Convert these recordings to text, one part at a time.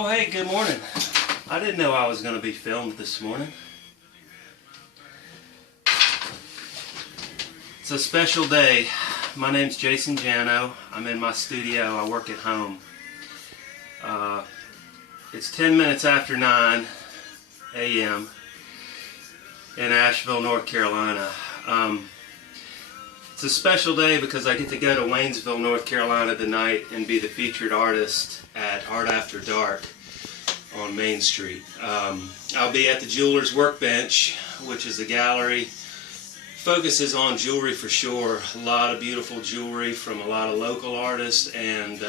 Oh, hey, good morning. I didn't know I was going to be filmed this morning. It's a special day. My name's Jason Jano. I'm in my studio. I work at home. It's 10 minutes after 9 a.m. in Asheville, North Carolina. It's a special day because I get to go to Waynesville, North Carolina tonight and be the featured artist at Art After Dark on Main Street. I'll be at the Jeweler's Workbench, which is a gallery. Focuses on jewelry for sure. A lot of beautiful jewelry from a lot of local artists and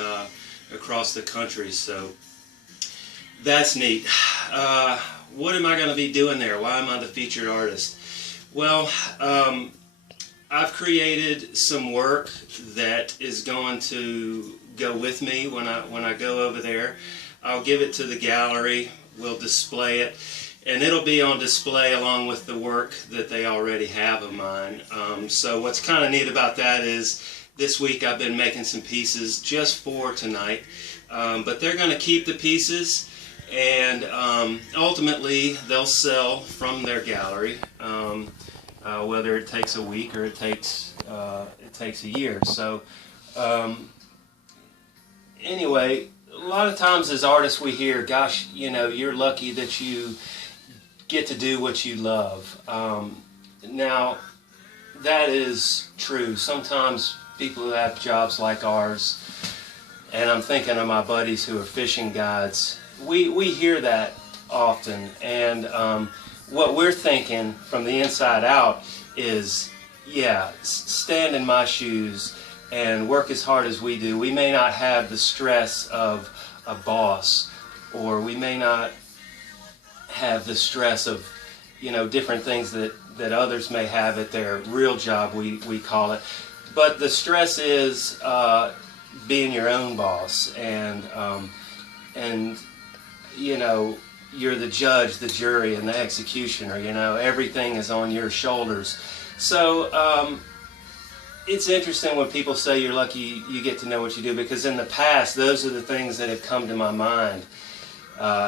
across the country, so that's neat. What am I going to be doing there? Why am I the featured artist? Well, I've created some work that is going to go with me when I go over there. I'll give it to the gallery, we'll display it, and it'll be on display along with the work that they already have of mine. So what's kind of neat about that is this week I've been making some pieces just for tonight, but they're going to keep the pieces and ultimately they'll sell from their gallery, whether it takes a week or it takes a year. So anyway, a lot of times as artists we hear, gosh, you know, you're lucky that you get to do what you love. Now, that is true. Sometimes people who have jobs like ours, and I'm thinking of my buddies who are fishing guides, we hear that often, and what we're thinking from the inside out is, yeah, stand in my shoes and work as hard as we do. We may not have the stress of a boss, or we may not have the stress of, you know, different things that others may have at their real job, we call it. But the stress is being your own boss, and you know, you're the judge, the jury, and the executioner. You know, everything is on your shoulders. So it's interesting when people say you're lucky you get to know what you do, because in the past those are the things that have come to my mind,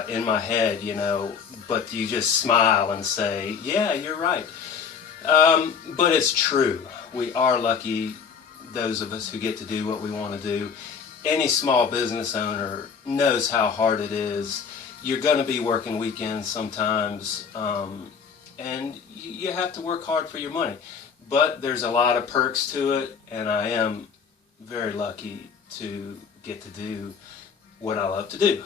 in my head, you know, but you just smile and say, yeah, you're right. But it's true. We are lucky, those of us who get to do what we want to do. Any small business owner knows how hard it is. You're going to be working weekends sometimes, and you have to work hard for your money. But there's a lot of perks to it, and I am very lucky to get to do what I love to do.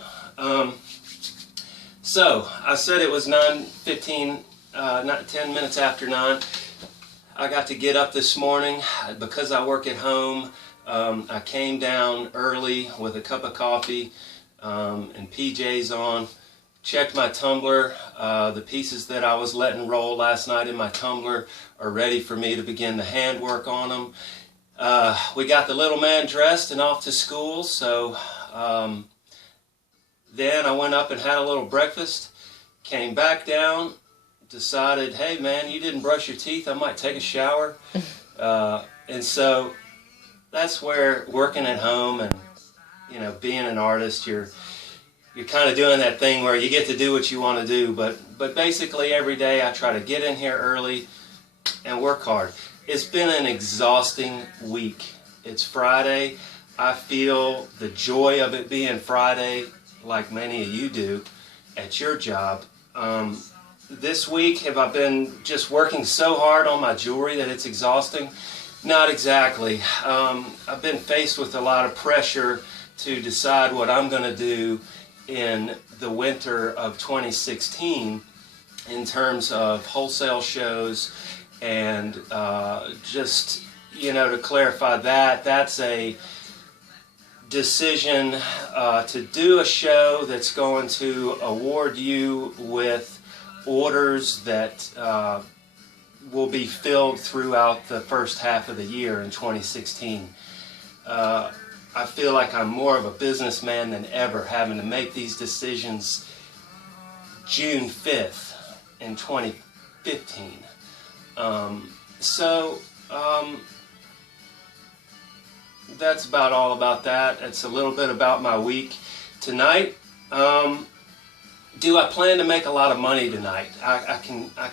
So, I said it was 9:15, not 10 minutes after 9. I got to get up this morning because I work at home. I came down early with a cup of coffee and PJs on, checked my tumbler. The pieces that I was letting roll last night in my tumbler are ready for me to begin the handwork on them. We got the little man dressed and off to school, so then I went up and had a little breakfast, came back down, decided, hey man, you didn't brush your teeth, I might take a shower. And so that's where working at home and, you know, being an artist, you're kind of doing that thing where you get to do what you want to do, but basically every day I try to get in here early and work hard. It's been an exhausting week. It's Friday. I feel the joy of it being Friday like many of you do at your job. This week, have I been just working so hard on my jewelry that it's exhausting? Not exactly. I've been faced with a lot of pressure to decide what I'm going to do in the winter of 2016 in terms of wholesale shows, and just, you know, to clarify that, that's a decision to do a show that's going to award you with orders that will be filled throughout the first half of the year in 2016. I feel like I'm more of a businessman than ever, having to make these decisions June 5th in 2015. That's about all about that. It's a little bit about my week. Tonight, Do I plan to make a lot of money tonight? I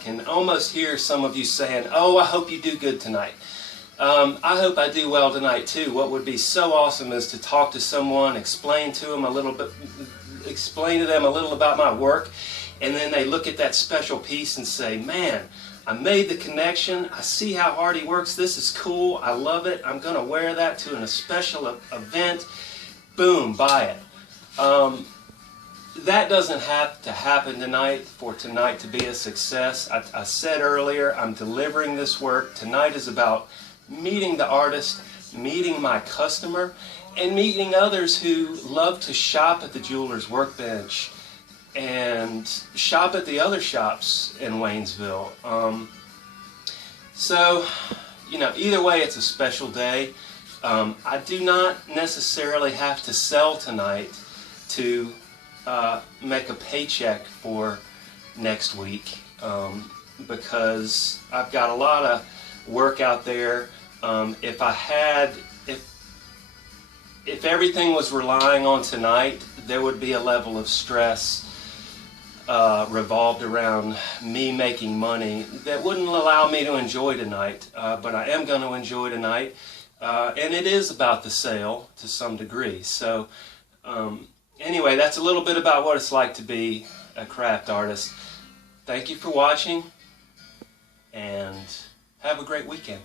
can almost hear some of you saying, "Oh, I hope you do good tonight." I hope I do well tonight too. What would be so awesome is to talk to someone, explain to them a little about my work, and then they look at that special piece and say, "Man, I made the connection. I see how hard he works. This is cool. I love it. I'm going to wear that to a special event." Boom, buy it. That doesn't have to happen tonight for tonight to be a success. I said earlier, I'm delivering this work. Tonight is about meeting the artist, meeting my customer, and meeting others who love to shop at the Jeweler's Workbench and shop at the other shops in Waynesville. So, either way, it's a special day. I do not necessarily have to sell tonight to make a paycheck for next week, because I've got a lot of work out there. If everything was relying on tonight, there would be a level of stress revolved around me making money that wouldn't allow me to enjoy tonight. But I am going to enjoy tonight, and it is about the sale to some degree. So anyway, that's a little bit about what it's like to be a craft artist. Thank you for watching, and have a great weekend.